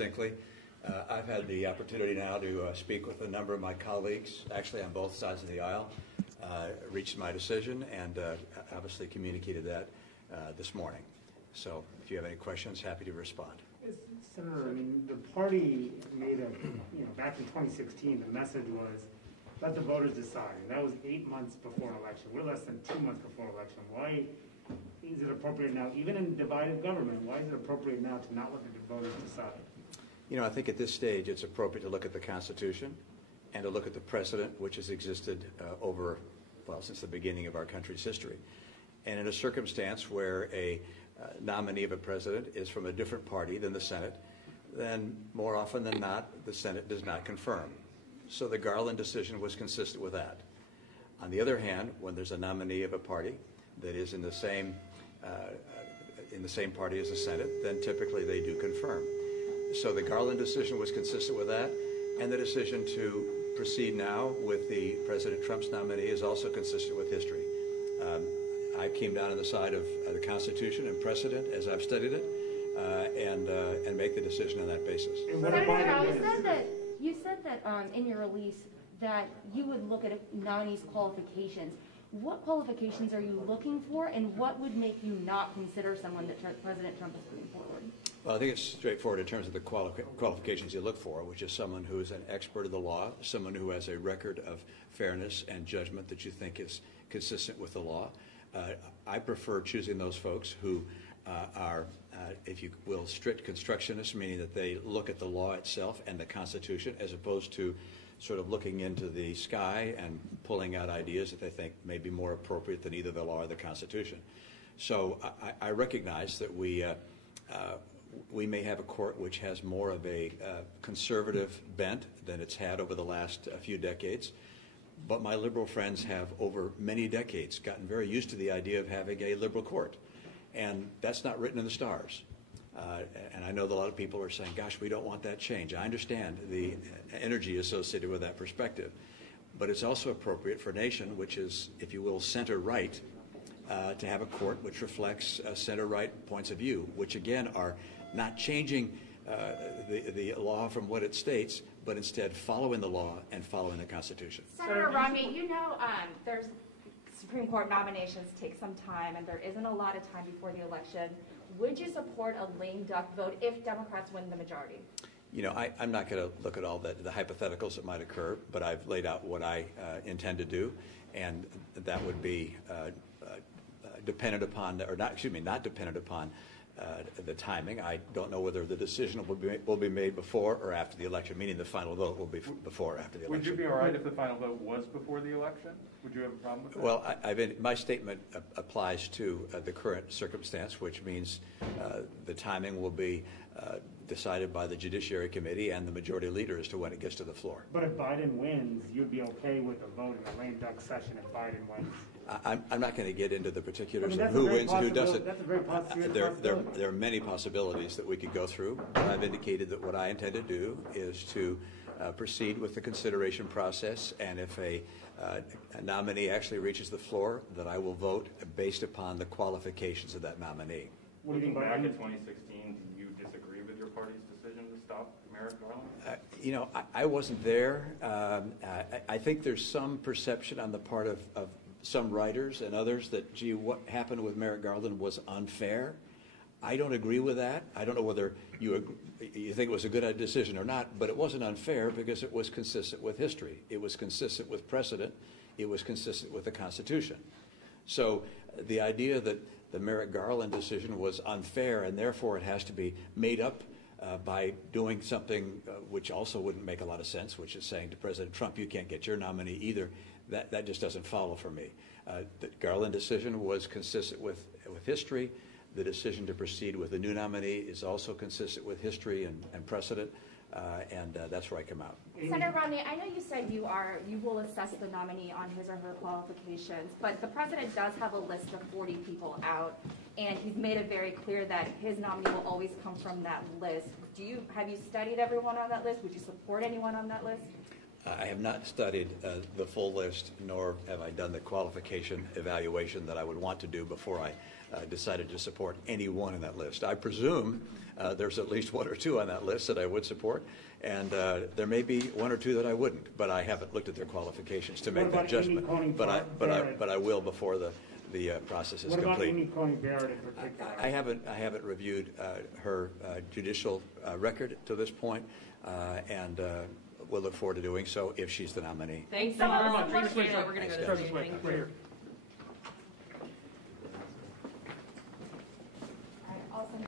distinctly. I've had the opportunity now to speak with a number of my colleagues, actually on both sides of the aisle, reached my decision, and obviously communicated that this morning. So if you have any questions, happy to respond. Senator, I mean, the party made back in 2016, the message was, let the voters decide. And that was 8 months before an election. We're less than 2 months before an election. Why is it appropriate now, even in divided government, why is it appropriate now to not let the voters decide? I think at this stage it's appropriate to look at the Constitution and to look at the precedent which has existed since the beginning of our country's history. And in a circumstance where a nominee of a president is from a different party than the Senate, then more often than not, the Senate does not confirm. So the Garland decision was consistent with that. On the other hand, when there's a nominee of a party that is in the same party as the Senate, then typically they do confirm. So the Garland decision was consistent with that, and the decision to proceed now with the President Trump's nominee is also consistent with history. I came down on the side of the Constitution and precedent as I've studied it, and make the decision on that basis. You said that in your release that you would look at a nominee's qualifications. What qualifications are you looking for, and what would make you not consider someone that President Trump is putting forward? Well, I think it's straightforward in terms of the qualifications you look for, which is someone who is an expert of the law, someone who has a record of fairness and judgment that you think is consistent with the law. I prefer choosing those folks who are, if you will, strict constructionists, meaning that they look at the law itself and the Constitution as opposed to sort of looking into the sky and pulling out ideas that they think may be more appropriate than either the law or the Constitution. So I recognize that we may have a court which has more of a conservative bent than it's had over the last few decades. But my liberal friends have, over many decades, gotten very used to the idea of having a liberal court. And that's not written in the stars. And I know that a lot of people are saying, gosh, we don't want that change. I understand the energy associated with that perspective. But it's also appropriate for a nation which is, if you will, center-right, to have a court which reflects center-right points of view, which, again, are not changing the law from what it states, but instead following the law and following the Constitution. Senator Romney, there's Supreme Court nominations take some time, and there isn't a lot of time before the election. Would you support a lame duck vote if Democrats win the majority? I'm not going to look at all the hypotheticals that might occur, but I've laid out what I intend to do, and that would be dependent upon, or not dependent upon the timing. I don't know whether the decision will be made before or after the election, meaning the final vote will be before or after the election. Would you be all right if the final vote was before the election? Would you have a problem with that? Well, my statement applies to the current circumstance, which means the timing will be decided by the Judiciary Committee and the majority leader as to when it gets to the floor. But if Biden wins, you'd be okay with a vote in a lame duck session if Biden wins? I'm not going to get into the particulars of who wins and who doesn't. That's a very possible. There are many possibilities that we could go through, but I've indicated that what I intend to do is to proceed with the consideration process, and if a nominee actually reaches the floor, that I will vote based upon the qualifications of that nominee. What do you think back in 2016, do you disagree with your party's decision to stop Merrick Garland? I wasn't there. I think there's some perception on the part of some writers and others that, gee, what happened with Merrick Garland was unfair. I don't agree with that. I don't know whether you think it was a good decision or not, but it wasn't unfair because it was consistent with history. It was consistent with precedent. It was consistent with the Constitution. So the idea that the Merrick Garland decision was unfair and therefore it has to be made up by doing something which also wouldn't make a lot of sense, which is saying to President Trump, you can't get your nominee either, that just doesn't follow for me. The Garland decision was consistent with history. The decision to proceed with a new nominee is also consistent with history and precedent, and that's where I come out. Senator Romney, I know you said you will assess the nominee on his or her qualifications, but the president does have a list of 40 people out, and he's made it very clear that his nominee will always come from that list. Have you studied everyone on that list? Would you support anyone on that list? I have not studied the full list, nor have I done the qualification evaluation that I would want to do before I decided to support any one in that list. I presume there's at least one or two on that list that I would support, and there may be one or two that I wouldn't, but I haven't looked at their qualifications to make that judgment. But I will before the process is complete. What about Amy Coney Barrett in particular? I haven't reviewed her judicial record to this point, and we'll look forward to doing so if she's the nominee. Thanks so very much. We're going to go to Thank you.